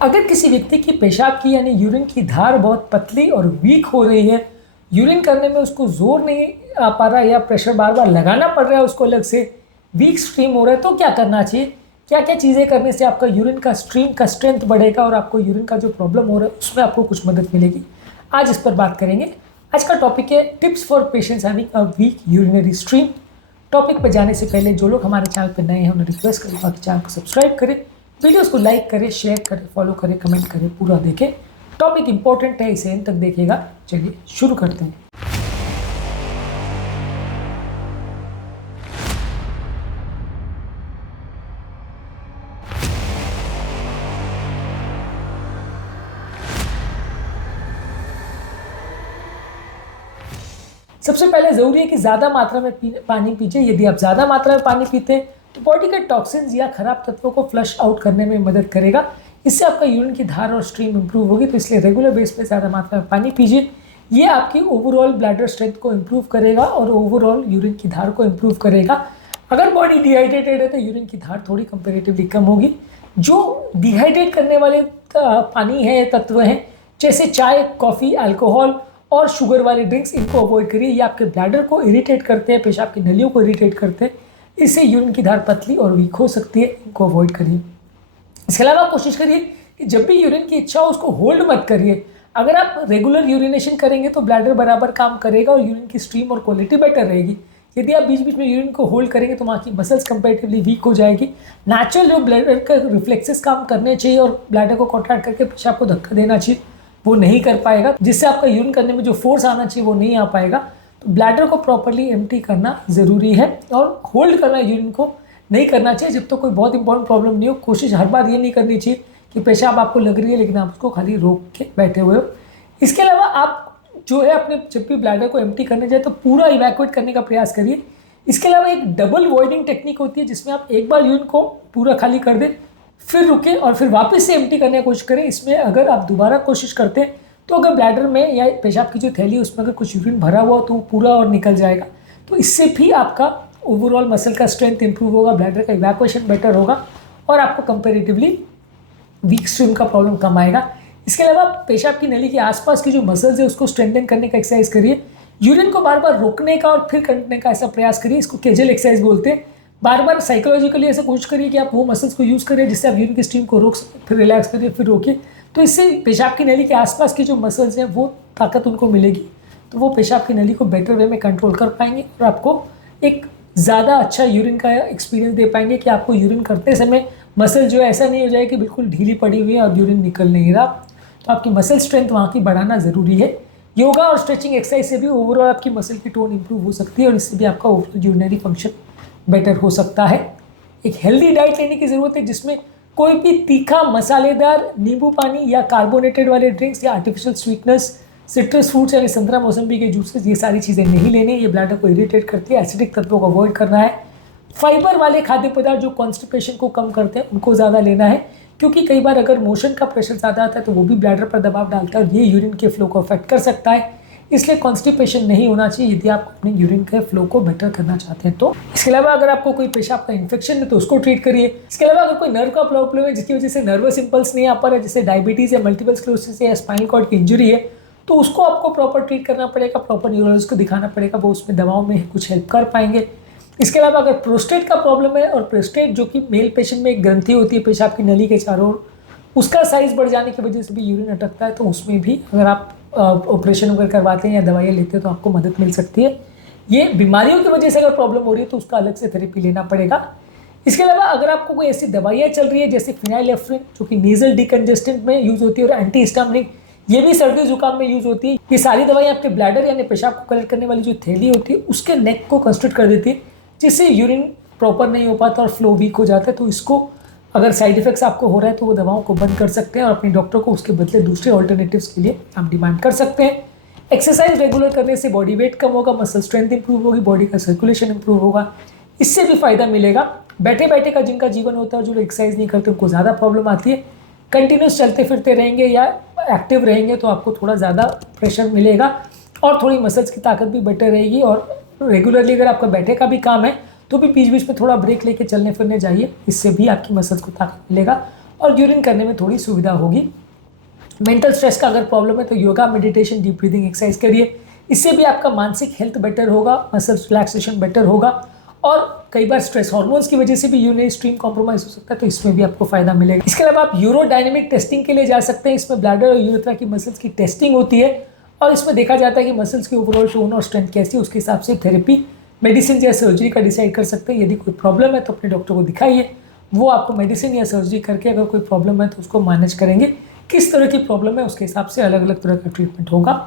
अगर किसी व्यक्ति की पेशाब की यानी यूरिन की धार बहुत पतली और वीक हो रही है, यूरिन करने में उसको जोर नहीं आ पा रहा या प्रेशर बार बार लगाना पड़ रहा है उसको अलग से, वीक स्ट्रीम हो रहा है, तो क्या करना चाहिए? क्या क्या चीज़ें करने से आपका यूरिन का स्ट्रीम का स्ट्रेंथ बढ़ेगा और आपको यूरिन का जो प्रॉब्लम हो रहा है उसमें आपको कुछ मदद मिलेगी। आज इस पर बात करेंगे। आज का टॉपिक है tips for patients having a weak urinary stream. Topic पर जाने से पहले जो लोग हमारे चैनल पर नए हैं उन्हें रिक्वेस्ट करूँगा कि चैनल को सब्सक्राइब करें, वीडियोस को लाइक करें, शेयर करें, फॉलो करें, कमेंट करें, पूरा देखें। टॉपिक इंपॉर्टेंट है, इसे एंड तक देखिएगा। चलिए शुरू करते हैं। सबसे पहले ज़रूरी है कि ज़्यादा मात्रा में पानी पीजिए। यदि आप ज़्यादा मात्रा में पानी पीते हैं तो बॉडी के टॉक्सिन्स या खराब तत्वों को फ्लश आउट करने में मदद करेगा। इससे आपका यूरिन की धार और स्ट्रीम इंप्रूव होगी। तो इसलिए रेगुलर बेस पे ज़्यादा मात्रा में पानी पीजिए। ये आपकी ओवरऑल ब्लैडर स्ट्रेंथ को इम्प्रूव करेगा और ओवरऑल यूरिन की धार को इम्प्रूव करेगा। अगर बॉडी डिहाइड्रेटेड है तो यूरिन की धार थोड़ी कंपेरेटिवली कम होगी। जो डिहाइड्रेट करने वाले पानी है, तत्व हैं, जैसे चाय, कॉफ़ी, अल्कोहल और शुगर वाले ड्रिंक्स, इनको अवॉइड करिए। ये आपके ब्लैडर को इरिटेट करते हैं, पेशाब की नलियों को इरिटेट करते हैं। इससे यूरिन की धार पतली और वीक हो सकती है। इनको अवॉइड करिए। इसके अलावा कोशिश करिए कि जब भी यूरिन की इच्छा हो उसको होल्ड मत करिए। अगर आप रेगुलर यूरिनेशन करेंगे तो ब्लैडर बराबर काम करेगा और यूरिन की स्ट्रीम और क्वालिटी बेटर रहेगी। यदि आप बीच बीच में यूरिन को होल्ड करेंगे तो वहाँ की मसल्स कंपेरेटिवली वीक हो जाएगी। नेचुरल जो ब्लैडर का रिफ्लेक्सेस काम करने चाहिए और ब्लैडर को कॉन्ट्रैक्ट करके पेशाब को धक्का देना चाहिए, वो नहीं कर पाएगा, जिससे आपका यूरिन करने में जो फोर्स आना चाहिए वो नहीं आ पाएगा। तो ब्लैडर को प्रॉपर्ली एम्प्टी करना ज़रूरी है और होल्ड करना यूरिन को नहीं करना चाहिए जब तक कोई बहुत इंपॉर्टेंट प्रॉब्लम नहीं हो। कोशिश हर बार ये नहीं करनी चाहिए कि पेशाब आपको लग रही है लेकिन आप उसको खाली रोक के बैठे हुए हो। इसके अलावा आप जो है अपने जब भी ब्लैडर को एम्प्टी करने जाए तो पूरा इवैक्यूएट करने का प्रयास करिए। इसके अलावा एक डबल वॉइडिंग टेक्निक होती है जिसमें आप एक बार यूरिन को पूरा खाली कर दें, फिर रुकें और फिर वापस से एम्प्टी करने की कोशिश करें। इसमें अगर आप दोबारा कोशिश करते हैं तो अगर ब्लैडर में या पेशाब की जो थैली है उसमें अगर कुछ यूरिन भरा हुआ तो वो पूरा और निकल जाएगा। तो इससे भी आपका ओवरऑल मसल का स्ट्रेंथ इंप्रूव होगा, ब्लैडर का इवैक्यूएशन बेटर होगा और आपको कंपेरेटिवली वीक स्ट्रीम का प्रॉब्लम कम आएगा। इसके अलावा पेशाब की नली के आसपास की जो मसल्स है उसको स्ट्रेंथन करने का एक्सरसाइज करिए। यूरिन को बार बार रोकने का और फिर करने का ऐसा प्रयास करिए। इसको केजल एक्सरसाइज बोलते हैं। बार बार साइकोलॉजिकली ऐसा कोशिश करिए कि आप वो मसल्स को यूज़ करिए जिससे आप यूरिन की स्ट्रीम को रोक सकें, फिर रिलैक्स करिए, फिर रोकिए। तो इससे पेशाब की नली के आसपास की जो मसल्स हैं वो ताकत उनको मिलेगी, तो वो पेशाब की नली को बेटर वे में कंट्रोल कर पाएंगे और आपको एक ज़्यादा अच्छा यूरिन का एक्सपीरियंस दे पाएंगे कि आपको यूरिन करते समय मसल जो है ऐसा नहीं हो जाए कि बिल्कुल ढीली पड़ी हुई है और यूरिन निकल नहीं रहा। तो आपकी मसल स्ट्रेंथ वहाँ की बढ़ाना ज़रूरी है। योगा और स्ट्रेचिंग एक्सरसाइज से भी ओवरऑल आपकी मसल की टोन इंप्रूव हो सकती है और इससे भी आपका ओवरऑल यूरिनरी फंक्शन बेटर हो सकता है। एक हेल्दी डाइट लेने की ज़रूरत है जिसमें कोई भी तीखा, मसालेदार, नींबू पानी या कार्बोनेटेड वाले ड्रिंक्स या आर्टिफिशियल स्वीटनेस, सिट्रस फ्रूट्स यानी संतरा, मौसम्बी के जूसेस, ये सारी चीज़ें नहीं लेनी। ये ब्लैडर को इरिटेट करती है। एसिडिक तत्वों को अवॉइड करना है। फाइबर वाले खाद्य पदार्थ जो कॉन्स्टिपेशन को कम करते हैं उनको ज़्यादा लेना है, क्योंकि कई बार अगर मोशन का प्रेशर ज़्यादा आता है तो वो भी ब्लैडर पर दबाव डालता है और ये यूरिन के फ्लो को अफेक्ट कर सकता है। इसलिए कॉन्स्टिपेशन नहीं होना चाहिए यदि आप अपने यूरिन के फ्लो को बेटर करना चाहते हैं तो। इसके अलावा अगर आपको कोई पेशाब का इन्फेक्शन है तो उसको ट्रीट करिए। इसके अलावा अगर कोई नर्व का प्रॉब्लम है जिसकी वजह से नर्वस इंपल्स नहीं आ पा रहा है, जैसे डायबिटीज़ या मल्टीपल स्क्लेरोसिस या स्पाइनल कॉर्ड की इंजरी है, तो उसको आपको प्रॉपर ट्रीट करना पड़ेगा, प्रॉपर न्यूरोलॉजिस्ट को दिखाना पड़ेगा, वो उसमें दवाओं में कुछ हेल्प कर पाएंगे। इसके अलावा अगर प्रोस्टेट का प्रॉब्लम है, और प्रोस्टेट जो कि मेल पेशेंट में एक ग्रंथि होती है पेशाब की नली के चारों ओर, उसका साइज़ बढ़ जाने की वजह से भी यूरिन अटकता है, तो उसमें भी अगर आप ऑपरेशन वगैरह करवाते हैं या दवाइयाँ लेते हैं तो आपको मदद मिल सकती है। ये बीमारियों की वजह से अगर प्रॉब्लम हो रही है तो उसका अलग से थेरेपी लेना पड़ेगा। इसके अलावा अगर आपको कोई ऐसी दवाइयाँ चल रही है जैसे फिनाइलेफ्रिन जो कि नेजल डिकंजेस्टेंट में यूज़ होती है और एंटी हिस्टामिनिक, ये भी सर्दी जुकाम में यूज़ होती है। ये सारी दवाइयाँ आपके ब्लैडर यानी पेशाब को कलेक्ट करने वाली जो थैली होती है उसके नेक को कंस्ट्रिक्ट कर देती है, जिससे यूरिन प्रॉपर नहीं हो पाता और फ्लो वीक हो जाता है। तो इसको अगर साइड इफेक्ट्स आपको हो रहा है तो वो दवाओं को बंद कर सकते हैं और अपने डॉक्टर को उसके बदले दूसरे ऑल्टरनेटिव्स के लिए आप डिमांड कर सकते हैं। एक्सरसाइज रेगुलर करने से बॉडी वेट कम होगा, मसल स्ट्रेंथ इंप्रूव होगी, बॉडी का सर्कुलेशन इंप्रूव होगा, इससे भी फायदा मिलेगा। बैठे बैठे का जिनका जीवन होता है, जो लोग एक्सरसाइज नहीं करते उनको ज़्यादा प्रॉब्लम आती है। कंटिन्यूस चलते फिरते रहेंगे या एक्टिव रहेंगे तो आपको थोड़ा ज़्यादा प्रेशर मिलेगा और थोड़ी मसल्स की ताकत भी बेटर रहेगी। और रेगुलरली अगर आपका बैठे का भी काम है तो भी बीच बीच में थोड़ा ब्रेक लेके चलने फिरने जाइए, इससे भी आपकी मसल्स को ताकत मिलेगा और यूरिन करने में थोड़ी सुविधा होगी। मेंटल स्ट्रेस का अगर प्रॉब्लम है तो yoga, meditation, deep breathing exercise करिए। इससे भी आपका मानसिक हेल्थ बेटर होगा, मसल्स रिलैक्सेशन बेटर होगा। और कई बार स्ट्रेस हार्मोन्स की वजह से भी यूरिनरी स्ट्रीम कॉम्प्रोमाइज हो सकता है, तो इसमें भी आपको फायदा मिलेगा। इसके अलावा आप यूरोडायनेमिक टेस्टिंग के लिए जा सकते हैं। इसमें ब्लैडर और यूरेथ्रा की मसल्स की टेस्टिंग होती है और इसमें देखा जाता है कि मसल्स की ओवरऑल टोन और स्ट्रेंथ कैसी है, उसके हिसाब से थेरेपी, मेडिसिन या सर्जरी का डिसाइड कर सकते हैं। यदि कोई प्रॉब्लम है तो अपने डॉक्टर को दिखाइए, वो आपको मेडिसिन या सर्जरी करके अगर कोई प्रॉब्लम है तो उसको मैनेज करेंगे। किस तरह की प्रॉब्लम है उसके हिसाब से अलग अलग तरह का ट्रीटमेंट होगा।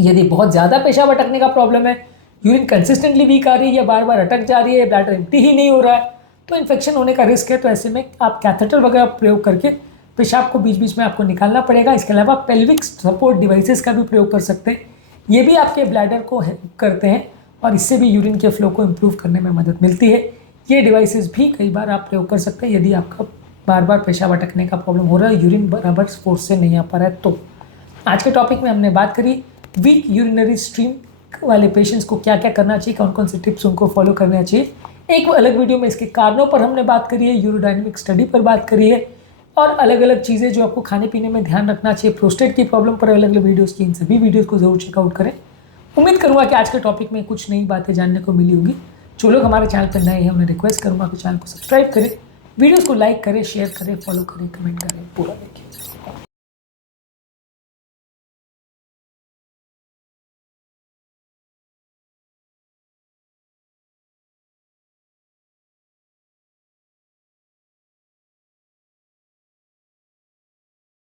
यदि बहुत ज़्यादा पेशाब अटकने का प्रॉब्लम है, यूरिन कंसिस्टेंटली वीक आ रही है या बार बार अटक जा रही है, ब्लैडर एम्प्टी ही नहीं हो रहा है, तो इन्फेक्शन होने का रिस्क है। तो ऐसे में आप कैथेटर वगैरह प्रयोग करके पेशाब को बीच बीच में आपको निकालना पड़ेगा। इसके अलावा पेल्विक सपोर्ट डिवाइसेस का भी प्रयोग कर सकते हैं। ये भी आपके ब्लैडर को हेल्प करते हैं और इससे भी यूरिन के फ्लो को इम्प्रूव करने में मदद मिलती है। ये डिवाइसेस भी कई बार आप प्रयोग कर सकते हैं यदि आपका बार बार पेशाब अटकने का प्रॉब्लम हो रहा है, यूरिन बराबर फोर्स से नहीं आ पा रहा है। तो आज के टॉपिक में हमने बात करी वीक यूरिनरी स्ट्रीम वाले पेशेंट्स को क्या क्या करना चाहिए, कौन कौन से टिप्स उनको फॉलो करना चाहिए। एक अलग वीडियो में इसके कारणों पर हमने बात करी है, यूरोडायनेमिक स्टडी पर बात करी है और अलग अलग चीज़ें जो आपको खाने पीने में ध्यान रखना चाहिए, प्रोस्टेट की प्रॉब्लम पर अलग अलग वीडियोज़ की, इन सभी वीडियोज़ को जरूर चेकआउट करें। उम्मीद करूँगा कि आज के टॉपिक में कुछ नई बातें जानने को मिली होगी। जो लोग हमारे चैनल पर नए हैं उन्हें रिक्वेस्ट करूँगा कि चैनल को सब्सक्राइब करें, वीडियोज़ को लाइक करें, शेयर करें, फॉलो करें, कमेंट करें, पूरा देखिए।